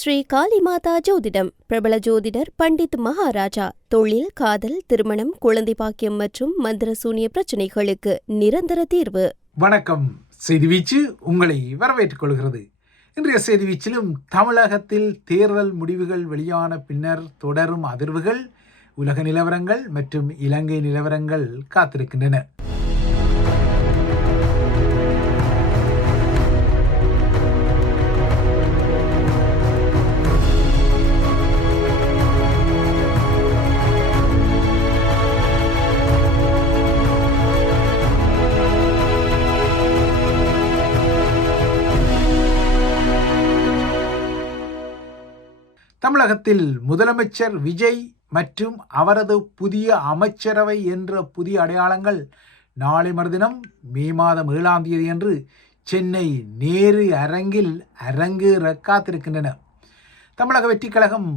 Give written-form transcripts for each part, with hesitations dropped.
ஸ்ரீ காளிமாதா ஜோதிடம் பிரபல ஜோதிடர் பண்டித் மகாராஜா. தொழில், காதல், திருமணம், குழந்தை பாக்கியம் மற்றும் மந்திர சூனிய பிரச்சனைகளுக்கு நிரந்தர தீர்வு. வணக்கம். செய்திவீச்சு உங்களை வரவேற்றுக் கொள்கிறது. இன்றைய செய்திவீச்சிலும் தமிழகத்தில் தேர்தல் முடிவுகள் வெளியான பின்னர் தொடரும் அதிர்வுகள், உலக நிலவரங்கள் மற்றும் இலங்கை நிலவரங்கள் காத்திருக்கின்றன. தமிழகத்தில் முதலமைச்சர் விஜய் மற்றும் அவரது புதிய அமைச்சரவை என்ற புதிய அடையாளங்கள் நாளை மறுதினம் மே மாதம் 7ஆம் தேதி அன்று சென்னை நேரு அரங்கில் அரங்கேற காத்திருக்கின்றன. தமிழக வெற்றிக் கழகம்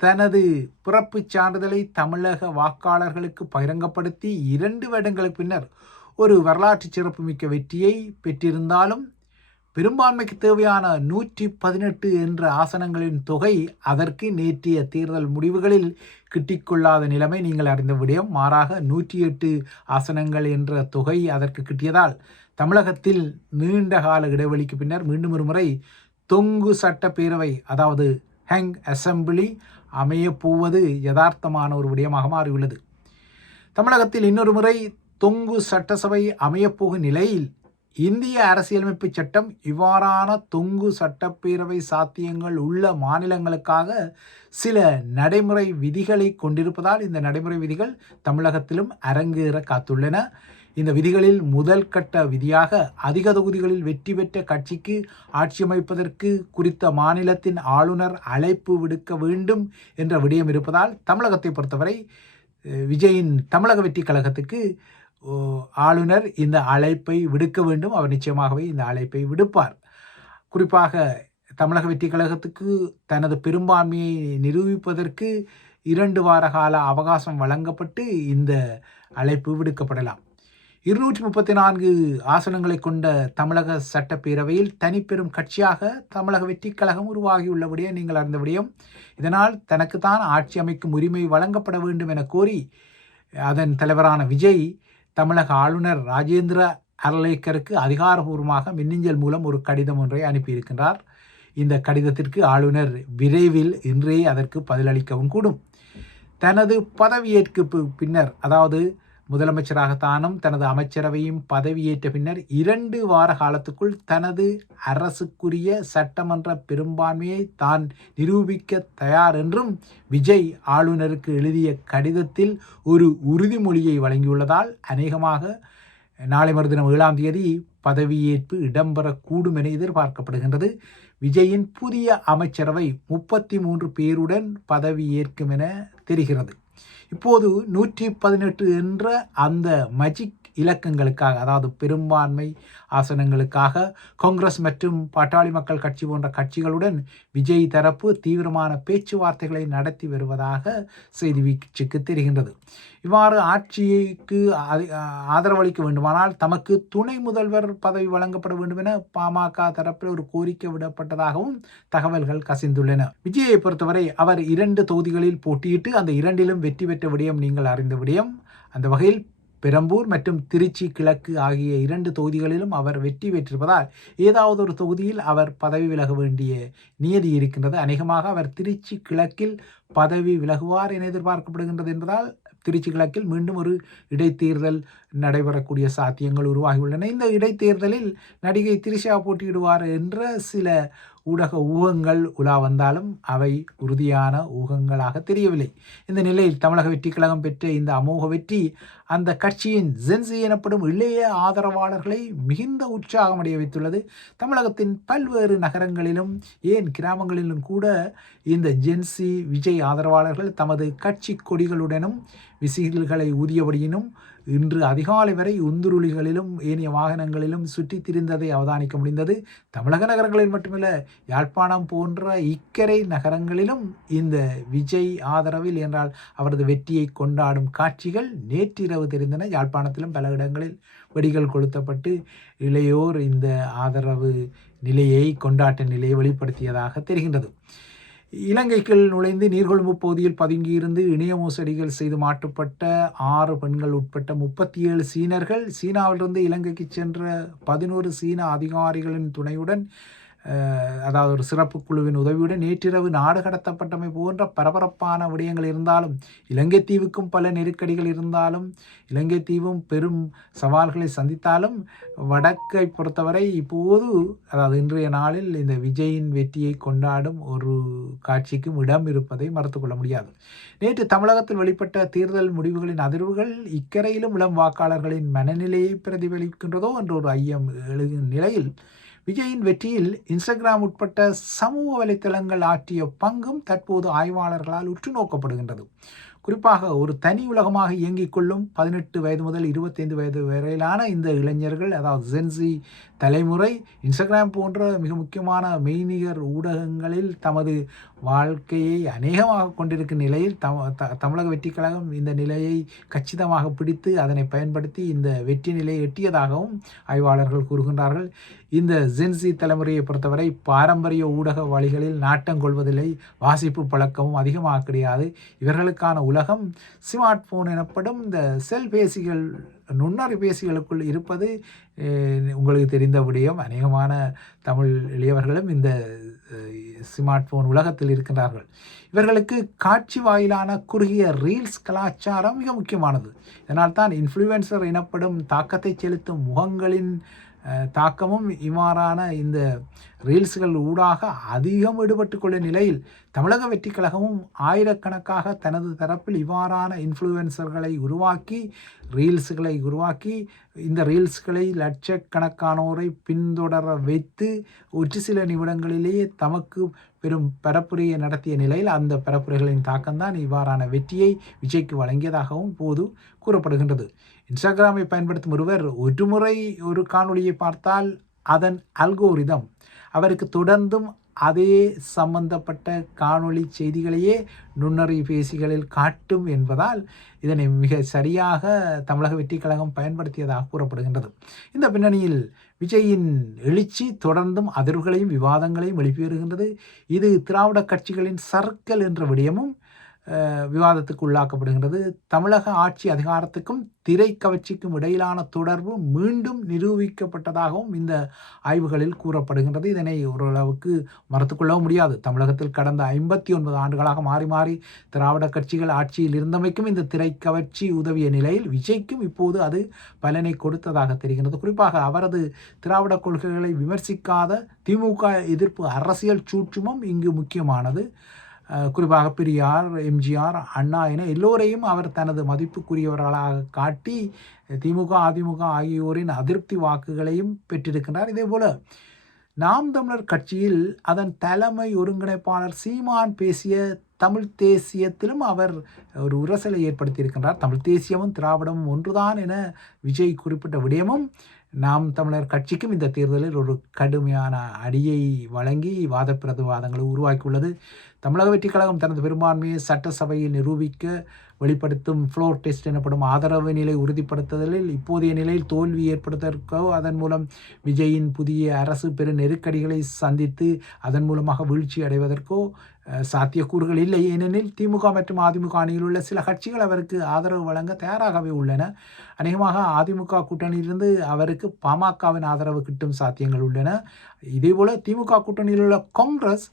தனது பிறப்புச் சான்றிதழை தமிழக வாக்காளர்களுக்கு பகிரங்கப்படுத்தி 2 வருடங்களுக்கு பின்னர் ஒரு வரலாற்று சிறப்புமிக்க வெற்றியை பெற்றிருந்தாலும் பெரும்பான்மைக்கு தேவையான 118 என்ற ஆசனங்களின் தொகை அதற்கு நேற்றைய தேர்தல் முடிவுகளில் கிட்டிக்கொள்ளாத நிலைமை நீங்கள் அறிந்த விடயம். மாறாக 108 ஆசனங்கள் என்ற தொகை அதற்கு கிட்டியதால் தமிழகத்தில் நீண்ட கால இடைவெளிக்கு பின்னர் மீண்டும் ஒரு முறை தொங்கு சட்டப்பேரவை, அதாவது ஹேங் அசம்பிளி அமையப்போவது யதார்த்தமான ஒரு விடயமாக மாறியுள்ளது. தமிழகத்தில் இன்னொரு முறை தொங்கு சட்டசபை அமையப்போகும் நிலையில் இந்திய அரசியலமைப்பு சட்டம் இவ்வாறான தொங்கு சட்டப்பேரவை சாத்தியங்கள் உள்ள மாநிலங்களுக்காக சில நடைமுறை விதிகளை கொண்டிருப்பதால் இந்த நடைமுறை விதிகள் தமிழகத்திலும் அரங்கேற காத்துள்ளன. இந்த விதிகளில் முதல் கட்ட விதியாக அதிக தொகுதிகளில் வெற்றி பெற்ற கட்சிக்கு ஆட்சி அமைப்பதற்கு குறித்த மாநிலத்தின் ஆளுநர் அழைப்பு விடுக்க வேண்டும் என்ற விடயம் இருப்பதால் தமிழகத்தை பொறுத்தவரை விஜயின் தமிழக வெற்றி கழகத்துக்கு ஆளுநர் இந்த அழைப்பை விடுக்க வேண்டும். அவர் நிச்சயமாகவே இந்த அழைப்பை விடுப்பார். குறிப்பாக தமிழக வெற்றி கழகத்துக்கு தனது பெரும்பான்மையை நிரூபிப்பதற்கு 2 வார கால அவகாசம் வழங்கப்பட்டு இந்த அழைப்பு விடுக்கப்படலாம். 234 ஆசனங்களை கொண்ட தமிழக சட்டப்பேரவையில் தனிப்பெரும் கட்சியாக தமிழக வெற்றி கழகம் உருவாகியுள்ள விடயம் நீங்கள் அறிந்த விடயம். இதனால் தனக்குத்தான் ஆட்சி அமைக்கும் உரிமை வழங்கப்பட வேண்டும் என கோரி அதன் தலைவரான விஜய் தமிழக ஆளுநர் ராஜேந்திர அர்லேக்கருக்கு அதிகாரபூர்வமாக மின்னஞ்சல் மூலம் ஒரு கடிதம் ஒன்றை அனுப்பியிருக்கின்றார். இந்த கடிதத்திற்கு ஆளுநர் விரைவில் இன்றே அதற்கு பதிலளிக்கவும் கூடும். தனது பதவியேற்கு பின்னர், அதாவது முதலமைச்சராக தானும் தனது அமைச்சரவையும் பதவியேற்ற பின்னர் 2 வார காலத்துக்குள் தனது அரசுக்குரிய சட்டமன்ற பெரும்பான்மையை தான் நிரூபிக்க தயார் என்றும் விஜய் ஆளுநருக்கு எழுதிய கடிதத்தில் ஒரு உறுதிமொழியை வழங்கியுள்ளதால் அநேகமாக நாளை மறுதினம் 7ஆம் தேதி பதவியேற்பு இடம்பெறக்கூடும் என எதிர்பார்க்கப்படுகின்றது. விஜயின் புதிய அமைச்சரவை 33 பேருடன் பதவியேற்கும் என தெரிகிறது. இப்போது 118 என்ற அந்த மஜிக் இலக்கங்களுக்காக, அதாவது பெரும்பான்மை ஆசனங்களுக்காக காங்கிரஸ் மற்றும் பாட்டாளி மக்கள் கட்சி போன்ற கட்சிகளுடன் விஜய் தரப்பு தீவிரமான பேச்சுவார்த்தைகளை நடத்தி வருவதாக செய்தி வீச்சுக்கு தெரிகின்றது. இவ்வாறு ஆட்சிக்கு ஆதரவளிக்க வேண்டுமானால் தமக்கு துணை முதல்வர் பதவி வழங்கப்பட வேண்டும் என பாமக தரப்பில் ஒரு கோரிக்கை விடப்பட்டதாகவும் தகவல்கள் கசிந்துள்ளன. விஜயை பொறுத்தவரை அவர் 2 தொகுதிகளில் போட்டியிட்டு அந்த 2லும் வெற்றி பெற்ற விடயம் நீங்கள் அறிந்த விடயம். அந்த வகையில் பெரம்பூர் மற்றும் திருச்சி கிழக்கு ஆகிய 2 தொகுதிகளிலும் அவர் வெற்றி பெற்றிருப்பதால் ஏதாவது ஒரு தொகுதியில் அவர் பதவி விலக வேண்டிய நியதி இருக்கின்றது. அநேகமாக அவர் திருச்சி கிழக்கில் பதவி விலகுவார் என எதிர்பார்க்கப்படுகின்றது என்பதால் திருச்சி கிழக்கில் மீண்டும் ஒரு இடைத்தேர்தல் நடைபெறக்கூடிய சாத்தியங்கள் உருவாகியுள்ளன. இந்த இடைத்தேர்தலில் நடிகை திரிஷா போட்டியிடுவார் என்ற சில ஊடக ஊகங்கள் உலா வந்தாலும் அவை உறுதியான ஊகங்களாக தெரியவில்லை. இந்த நிலையில் தமிழக வெற்றி கழகம் பெற்ற இந்த அமோக வெற்றி அந்த கட்சியின் ஜென்சி எனப்படும் இளைய ஆதரவாளர்களை மிகுந்த உற்சாகமடைய வைத்துள்ளது. தமிழகத்தின் பல்வேறு நகரங்களிலும் ஏன் கிராமங்களிலும் கூட இந்த ஜென்சி விஜய் ஆதரவாளர்கள் தமது கட்சி கொடிகளுடனும் விசில்களை ஊதியபடியினும் இன்று அதிகாலை வரை உந்துருளிகளிலும் ஏனைய வாகனங்களிலும் சுற்றித் திரிந்ததை அவதானிக்க முடிந்தது. தமிழக நகரங்களில் மட்டுமல்ல, யாழ்ப்பாணம் போன்ற இக்கரை நகரங்களிலும் இந்த விஜய் ஆதரவில் என்றால் அவரது வெற்றியை கொண்டாடும் காட்சிகள் நேற்றிரவு தெரிந்தன. யாழ்ப்பாணத்திலும் பல இடங்களில் வெடிகள் கொளுத்தப்பட்டு இளையோர் இந்த ஆதரவு நிலையை, கொண்டாட்ட நிலையை வெளிப்படுத்தியதாக தெரிகின்றது. இலங்கைக்குள் நுழைந்து நீர்கொழும்பு பகுதியில் பதுங்கியிருந்து இணைய மோசடிகள் செய்து மாற்றப்பட்ட 6 பெண்கள் உட்பட்ட 37 சீனர்கள், சீனாவிலிருந்து இலங்கைக்கு சென்ற 11 சீன அதிகாரிகளின் துணையுடன் அதாவது ஒரு சிறப்பு குழுவின் உதவியுடன் நேற்றிரவு நாடு கடத்தப்பட்டமை போன்ற பரபரப்பான விடயங்கள் இருந்தாலும், இலங்கை தீவுக்கும் பல நெருக்கடிகள் இருந்தாலும், இலங்கை தீவும் பெரும் சவால்களை சந்தித்தாலும், வடக்கை பொறுத்தவரை இப்போது அதாவது இன்றைய நாளில் இந்த விஜயின் வெற்றியை கொண்டாடும் ஒரு காட்சிக்கும் இடம் இருப்பதை மறுத்துக்கொள்ள முடியாது. நேற்று தமிழகத்தில் வெளிப்பட்ட தேர்தல் முடிவுகளின் அதிர்வுகள் இக்கரையிலும் இளம் வாக்காளர்களின் மனநிலையை பிரதிபலிக்கின்றதோ என்ற ஒரு ஐயம் எழுகும் நிலையில், விஜயின் வெற்றியில் இன்ஸ்டாகிராம் உட்பட்ட சமூக வலைத்தளங்கள் ஆற்றிய பங்கும் தற்போது ஆய்வாளர்களால் உற்று நோக்கப்படுகின்றது. குறிப்பாக ஒரு தனி உலகமாக இயங்கிக் கொள்ளும் 18 வயது முதல் 25 வயது வரையிலான இந்த இளைஞர்கள், அதாவது ஜென்சி தலைமுறை, இன்ஸ்டாகிராம் போன்ற மிக முக்கியமான மெய்நிகர் ஊடகங்களில் தமது வாழ்க்கையை அநேகமாக கொண்டிருக்கும் நிலையில் தமிழக வெற்றி கழகம் இந்த நிலையை கச்சிதமாக பிடித்து அதனை பயன்படுத்தி இந்த வெற்றி நிலையை எட்டியதாகவும் ஆய்வாளர்கள் கூறுகின்றார்கள். இந்த ஜென்சி தலைமுறையை பொறுத்தவரை பாரம்பரிய ஊடக வழிகளில் நாட்டம் கொள்வதில்லை, வாசிப்பு பழக்கமும் அதிகமாக கிடையாது. இவர்களுக்கான உலகம் ஸ்மார்ட் போன் எனப்படும் இந்த செல்பேசிகள், நுண்ணறிபேசிகளுக்குள் இருப்பது உங்களுக்கு தெரிந்த விடயம். அநேகமான தமிழ் இளையவர்களும் இந்த ஸ்மார்ட் போன் உலகத்தில் இருக்கின்றார்கள். இவர்களுக்கு காட்சி வாயிலான குறுகிய ரீல்ஸ் கலாச்சாரம் மிக முக்கியமானது. இதனால் தான் இன்ஃப்ளூயன்சர் எனப்படும் தாக்கத்தை செலுத்தும் முகங்களின் தாக்கமும் இவ்வாறான இந்த ரீல்ஸ்கள் ஊடாக அதிகம் ஈடுபட்டு கொள்ளும் நிலையில், தமிழக வெற்றி கழகமும் ஆயிரக்கணக்காக தனது தரப்பில் இவ்வாறான இன்ஃப்ளூயன்சர்களை உருவாக்கி, ரீல்ஸுகளை உருவாக்கி, இந்த ரீல்ஸ்களை லட்சக்கணக்கானோரை பின்தொடர வைத்து ஒரு சில நிமிடங்களிலேயே தமக்கு பெரும் பரப்புரையை நடத்திய நிலையில், அந்த பரப்புரைகளின் தாக்கம்தான் இவ்வாறான வெற்றியை விஜய்க்கு வழங்கியதாகவும் போது கூறப்படுகின்றது. இன்ஸ்டாகிராமை பயன்படுத்தும் ஒருவர் ஒரு முறை ஒரு காணொளியை பார்த்தால் அதன் அல்கோரிதம் அவருக்கு தொடர்ந்தும் அதே சம்பந்தப்பட்ட காணொளி செய்திகளையே நுண்ணறிபேசிகளில் காட்டும் என்பதால் இதனை மிக சரியாக தமிழக வெற்றி கழகம் பயன்படுத்தியதாக கூறப்படுகின்றது. இந்த பின்னணியில் விஜயின் எழுச்சி தொடர்ந்தும் அதிர்வுகளையும் விவாதங்களையும் எழுப்பிவருகின்றது. இது திராவிட கட்சிகளின் சர்க்கல் என்ற விடயமும் விவாதத்துக்கு உள்ளாக்கப்படுகின்றது. தமிழக ஆட்சி அதிகாரத்துக்கும் திரை கவர்ச்சிக்கும் இடையிலான தொடர்பு மீண்டும் நிரூபிக்கப்பட்டதாகவும் இந்த ஆய்வுகளில் கூறப்படுகின்றது. இதனை ஓரளவுக்கு மறுத்துக்கொள்ளவும் முடியாது. தமிழகத்தில் கடந்த 59 ஆண்டுகளாக மாறி மாறி திராவிட கட்சிகள் ஆட்சியில் இருந்தமைக்கும் இந்த திரை கவர்ச்சி உதவிய நிலையில் விஜய்க்கும் இப்போது அது பலனை கொடுத்ததாக தெரிகிறது. குறிப்பாக அவரது திராவிட கொள்கைகளை விமர்சிக்காத திமுக எதிர்ப்பு அரசியல் சூட்சுமம் இங்கு முக்கியமானது. குறிப்பாக பெரியார், எம்ஜிஆர், அண்ணா என எல்லோரையும் அவர் தனது மதிப்புக்குரியவர்களாக காட்டி திமுக, அதிமுக ஆகியோரின் அதிருப்தி வாக்குகளையும் பெற்றிருக்கின்றார். இதேபோல நாம் தமிழர் கட்சியில் அதன் தலைமை ஒருங்கிணைப்பாளர் சீமான் பேசிய தமிழ் தேசியத்திலும் அவர் ஒரு உரசலை ஏற்படுத்தியிருக்கின்றார். தமிழ் தேசியமும் திராவிடமும் ஒன்றுதான் என விஜய் குறிப்பிட்ட விடயமும் நாம் தமிழர் கட்சிக்கும் இந்த தேர்தலில் ஒரு கடுமையான அடியை வழங்கி வாத பிரதிவாதங்களை உருவாக்கியுள்ளது. தமிழக வெற்றி கழகம் தனது பெரும்பான்மையை சட்டசபையில் நிரூபிக்க வெளிப்படுத்தும் ஃப்ளோர் டெஸ்ட் எனப்படும் ஆதரவு நிலை உறுதிப்படுத்துதலில் இப்போதைய நிலையில் தோல்வி ஏற்படுவதற்கோ, அதன் மூலம் விஜயின் புதிய அரசு பெரு நெருக்கடிகளை சந்தித்து அதன் மூலமாக வீழ்ச்சி அடைவதற்கோ சாத்தியக்கூறுகள் இல்லை. ஏனெனில் திமுக மற்றும் அதிமுக அணியில் உள்ள சில கட்சிகள் அவருக்கு ஆதரவு வழங்க தயாராகவே உள்ளன. அநேகமாக அதிமுக கூட்டணியிலிருந்து அவருக்கு பாமகவின் ஆதரவு கிட்டும் சாத்தியங்கள் உள்ளன. இதேபோல திமுக கூட்டணியில் உள்ள காங்கிரஸ்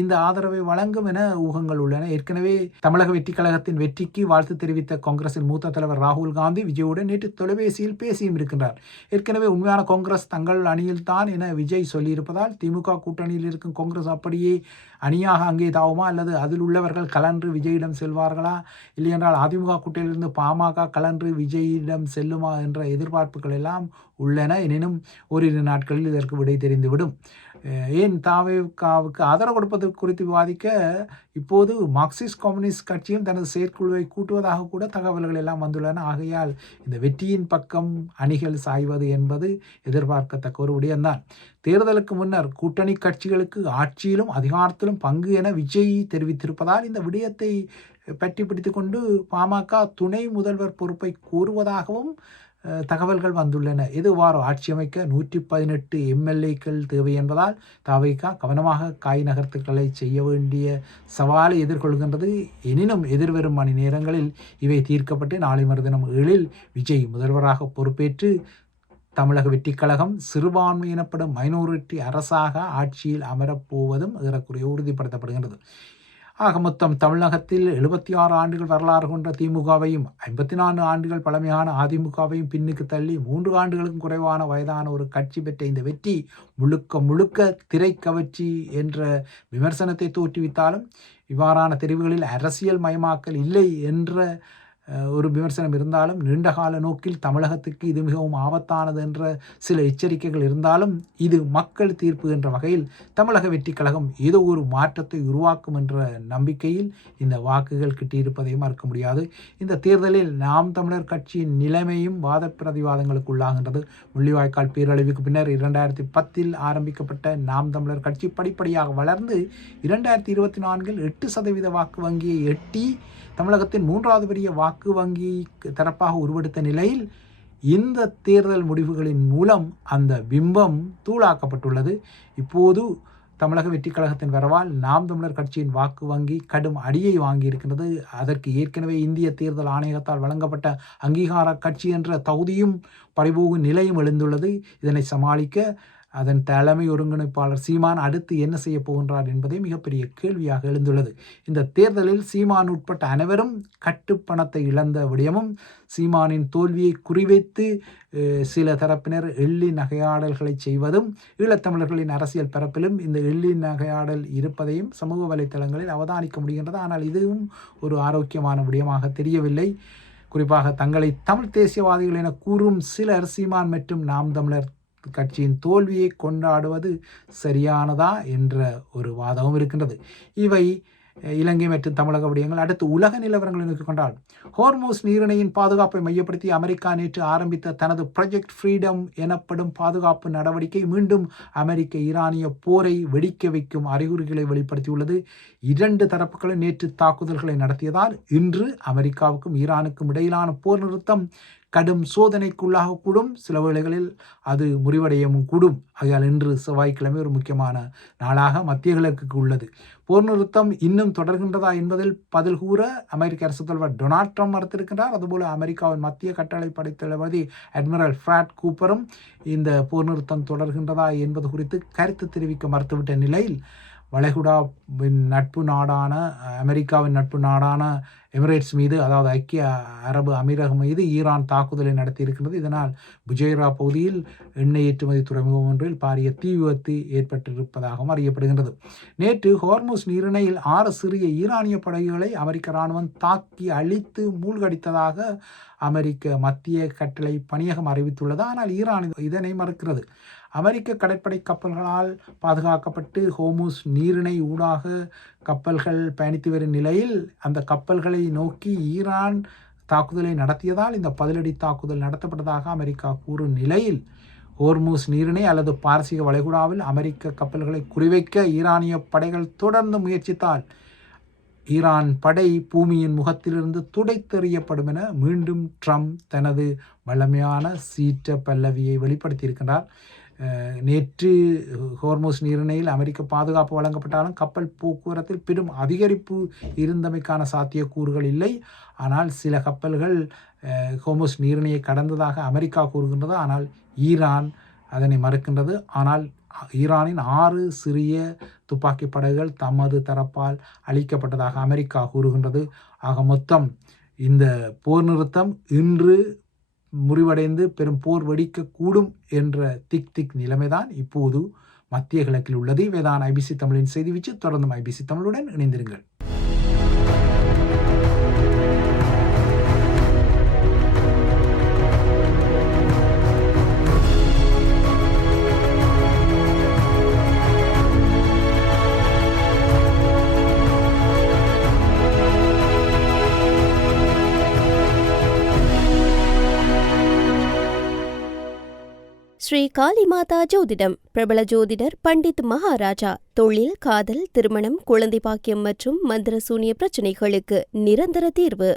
இந்த ஆதரவை வழங்கும் என ஊகங்கள் உள்ளன. ஏற்கனவே தமிழக வெற்றி கழகத்தின் வெற்றிக்கு வாழ்த்து தெரிவித்த காங்கிரசின் மூத்த தலைவர் ராகுல் காந்தி விஜயுடன் நேற்று தொலைபேசியில் பேசியும் இருக்கின்றார். ஏற்கனவே உண்மையான காங்கிரஸ் தங்கள் அணியில் தான் என விஜய் சொல்லியிருப்பதால் திமுக கூட்டணியில் இருக்கும் காங்கிரஸ் அப்படியே அணியாக அங்கே தாவுமா, அல்லது அதில் உள்ளவர்கள் கலன்று விஜயிடம் செல்வார்களா, இல்லையென்றால் அதிமுக கூட்டணியிலிருந்து பாமக கலன்று விஜயிடம் செல்லுமா என்ற எதிர்பார்ப்புகள் எல்லாம் உள்ளன. எனினும் ஓரிரு நாட்களில் இதற்கு விடை தெரிந்துவிடும். ஏன் தாவேவுக்கு ஆதரவு கொடுப்பது குறித்து விவாதிக்க இப்போது மார்க்சிஸ்ட் கம்யூனிஸ்ட் கட்சியும் தனது செயற்குழுவை கூட்டுவதாக கூட தகவல்கள் எல்லாம் வந்துள்ளன. ஆகையால் இந்த வெற்றியின் பக்கம் அணிகள் சாய்வது என்பது எதிர்பார்க்கத்தக்க ஒரு விடயம்தான். தேர்தலுக்கு முன்னர் கூட்டணி கட்சிகளுக்கு ஆட்சியிலும் அதிகாரத்திலும் பங்கு என விஜய் தெரிவித்திருப்பதால் இந்த விடயத்தை பற்றி பிடித்து கொண்டு பாமக துணை முதல்வர் பொறுப்பை கோருவதாகவும் தகவல்கள் வந்துள்ளன. எதுவாறு ஆட்சி அமைக்க 118 எம்எல்ஏக்கள் தேவை என்பதால் தவிக கவனமாக காய் நகர்த்துக்களை செய்ய வேண்டிய சவாலை எதிர்கொள்கின்றது. எனினும் எதிர்வரும் மணி நேரங்களில் இவை தீர்க்கப்பட்டு நாளை மறுதினம் 7 விஜய் முதல்வராக பொறுப்பேற்று தமிழக வெற்றிக் கழகம் சிறுபான்மை எனப்படும் மைனாரிட்டி அரசாக ஆட்சியில் அமரப்போவதும் ஏறக்குறைய உறுதிப்படுத்தப்படுகின்றது. ஆக மொத்தம் தமிழகத்தில் 76 ஆண்டுகள் வரலாறு கொண்ட திமுகவையும் 54 ஆண்டுகள் பழமையான அதிமுகவையும் பின்னுக்கு தள்ளி 3 ஆண்டுகளுக்கும் குறைவான வயதான ஒரு கட்சி பெற்ற இந்த வெற்றி முழுக்க திரைக்கவர்ச்சி என்ற விமர்சனத்தை தோற்றுவித்தாலும் இவ்வாறான தெரிவுகளில் அரசியல் மயமாக்கல் இல்லை என்ற ஒரு விமர்சனம் இருந்தாலும் நீண்டகால நோக்கில் தமிழகத்துக்கு இது மிகவும் ஆபத்தானது என்ற சில எச்சரிக்கைகள் இருந்தாலும் இது மக்கள் தீர்ப்பு என்ற வகையில் தமிழக வெற்றி கழகம் ஏதோ ஒரு மாற்றத்தை உருவாக்கும் என்ற நம்பிக்கையில் இந்த வாக்குகள் கிட்டியிருப்பதையும் மறுக்க முடியாது. இந்த தேர்தலில் நாம் தமிழர் கட்சியின் நிலைமையும் வாத பிரதிவாதங்களுக்கு உள்ளாகின்றது. முள்ளிவாய்க்கால் பேரழிவுக்கு பின்னர் 2010 ஆரம்பிக்கப்பட்ட நாம் தமிழர் கட்சி படிப்படியாக வளர்ந்து 2024 8% வாக்கு வங்கியை எட்டி தமிழகத்தின் 3வது பெரிய வாக்கு வங்கி தரப்பாக உருவெடுத்த நிலையில் இந்த தேர்தல் முடிவுகளின் மூலம் அந்த பிம்பம் தூளாக்கப்பட்டுள்ளது. இப்போது தமிழக வெற்றிக் கழகத்தின் வரவால் நாம் தமிழர் கட்சியின் வாக்கு வங்கி கடும் அடியை வாங்கியிருக்கின்றது. அதற்கு ஏற்கனவே இந்திய தேர்தல் ஆணையத்தால் வழங்கப்பட்ட அங்கீகார கட்சி என்ற தகுதியும் பறிபோகும் நிலையும் எழுந்துள்ளது. இதனை சமாளிக்க அதன் தலைமை ஒருங்கிணைப்பாளர் சீமான் அடுத்து என்ன செய்ய போகின்றார் என்பதே மிகப்பெரிய கேள்வியாக எழுந்துள்ளது. இந்த தேர்தலில் சீமான் உட்பட்ட அனைவரும் கட்டுப்பணத்தை இழந்த விடயமும் சீமானின் தோல்வியை குறிவைத்து சில தரப்பினர் எள்ளி நகையாடல்களை செய்வதும் ஈழத்தமிழர்களின் அரசியல் பரப்பிலும் இந்த எள்ளி நகையாடல் இருப்பதையும் சமூக வலைத்தளங்களில் அவதானிக்க முடிகின்றது. ஆனால் இதுவும் ஒரு ஆரோக்கியமான விடயமாக தெரியவில்லை. குறிப்பாக தங்களை தமிழ் தேசியவாதிகள் என கூறும் சிலர் சீமான் மற்றும் நாம் தமிழர் கட்சியின் தோல்வியை கொண்டாடுவது சரியானதா என்ற ஒரு வாதமும் இருக்கின்றது. இவை இலங்கை மற்றும் தமிழக விடயங்கள். அடுத்து உலக நிலவரங்களை நோக்கிக் கொண்டால் ஹோர்மூஸ் நீரிணையின் பாதுகாப்பை மையப்படுத்தி அமெரிக்கா நேற்று ஆரம்பித்த தனது ப்ராஜெக்ட் ஃப்ரீடம் எனப்படும் பாதுகாப்பு நடவடிக்கை மீண்டும் அமெரிக்க ஈரானிய போரை வெடிக்க வைக்கும் அறிகுறிகளை வெளிப்படுத்தியுள்ளது. 2 தரப்புகளும் நேற்று தாக்குதல்களை நடத்தியதால் இன்று அமெரிக்காவுக்கும் ஈரானுக்கும் இடையிலான போர் நிறுத்தம் கடும் சோதனைக்குள்ளாகக்கூடும். சில வேளைகளில் அது முறிவடையவும் கூடும். ஆகையால் இன்று செவ்வாய்க்கிழமை ஒரு முக்கியமான நாளாக மத்திய கிழக்குக்கு உள்ளது. போர் நிறுத்தம் இன்னும் தொடர்கின்றதா என்பதில் பதில் கூற அமெரிக்க அரசு தலைவர் டொனால்ட் ட்ரம்ப் மறுத்திருக்கின்றார். அதுபோல அமெரிக்காவின் மத்திய கட்டளைப்படை தளபதி அட்மிரல் ஃப்ராட் கூப்பரும் இந்த போர் நிறுத்தம் தொடர்கின்றதா என்பது குறித்து கருத்து தெரிவிக்க மறுத்துவிட்ட நிலையில் வளைகுடாவின் நட்பு நாடான அமெரிக்காவின் நட்பு நாடான எமிரேட்ஸ் மீது, அதாவது ஐக்கிய அரபு அமீரகம் மீது ஈரான் தாக்குதலை நடத்தியிருக்கிறது. இதனால் புஜைரா பகுதியில் எண்ணெய் ஏற்றுமதி துறைமுகம் ஒன்றில் பாரிய தீ விபத்து ஏற்பட்டிருப்பதாகவும் அறியப்படுகின்றது. நேற்று ஹோர்முஸ் நீரிணையில் 6 சிறிய ஈரானிய படகுகளை அமெரிக்க இராணுவம் தாக்கி அழித்து மூழ்கடித்ததாக அமெரிக்க மத்திய கட்டளை பணியகம் அறிவித்துள்ளது. ஆனால் ஈரான் இதனை மறுக்கிறது. அமெரிக்க கடற்படை கப்பல்களால் பாதுகாக்கப்பட்டு ஹோர்முஸ் நீரிணை ஊடாக கப்பல்கள் பயணித்து வரும் நிலையில் அந்த கப்பல்களை நோக்கி ஈரான் தாக்குதலை நடத்தியதால் இந்த பதிலடி தாக்குதல் நடத்தப்பட்டதாக அமெரிக்கா கூறும் நிலையில் ஹோர்முஸ் நீரிணை அல்லது பாரசீக வளைகுடாவில் அமெரிக்க கப்பல்களை குறிவைக்க ஈரானிய படைகள் தொடர்ந்து முயற்சித்தால் ஈரான் படை பூமியின் முகத்திலிருந்து துடைத்தெறியப்படும் என மீண்டும் ட்ரம்ப் தனது வல்லமையான சீற்ற பல்லவியை வெளிப்படுத்தியிருக்கிறார். நேற்று ஹோர்முஸ் நீரிணையில் அமெரிக்க பாதுகாப்பு வழங்கப்பட்டாலும் கப்பல் போக்குவரத்தில் பெரும் அதிகரிப்பு இருந்தமைக்கான சாத்தியக்கூறுகள் இல்லை. ஆனால் சில கப்பல்கள் ஹோர்முஸ் நீரிணையை கடந்ததாக அமெரிக்கா கூறுகின்றது. ஆனால் ஈரான் அதனை மறுக்கின்றது. ஆனால் ஈரானின் 6 சிறிய துப்பாக்கி படகுகள் தமது தரப்பால் அளிக்கப்பட்டதாக அமெரிக்கா கூறுகின்றது. ஆக மொத்தம் இந்த போர் நிறுத்தம் இன்று முறிவடைந்து பெரும் போர் வெடிக்கக்கூடும் என்ற திக் நிலைமைதான் இப்போது மத்திய கிழக்கில் உள்ளது. இவைதான் ஐபிசி தமிழின் செய்தி வீச்சு. தொடர்ந்தும் ஐபிசி தமிழுடன் இணைந்திருங்கள். ஸ்ரீ காளிமாதா ஜோதிடம். பிரபல ஜோதிடர் பண்டித் மகாராஜா. தொழில், காதல், திருமணம், குழந்தை பாக்கியம் மற்றும் மந்திர சூனிய பிரச்சினைகளுக்கு நிரந்தர தீர்வு.